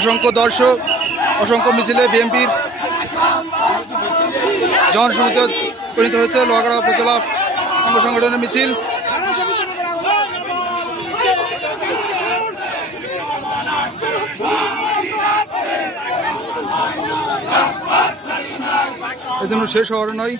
অসংখ্য দর্শক, অসংখ্য মিছিলে বিএনপির জনসমিতি পরিণত হয়েছে লোহাগাড়া উপজেলা অঙ্গ সংগঠনের মিছিল। এজন্য শেষ হওয়ার নয়।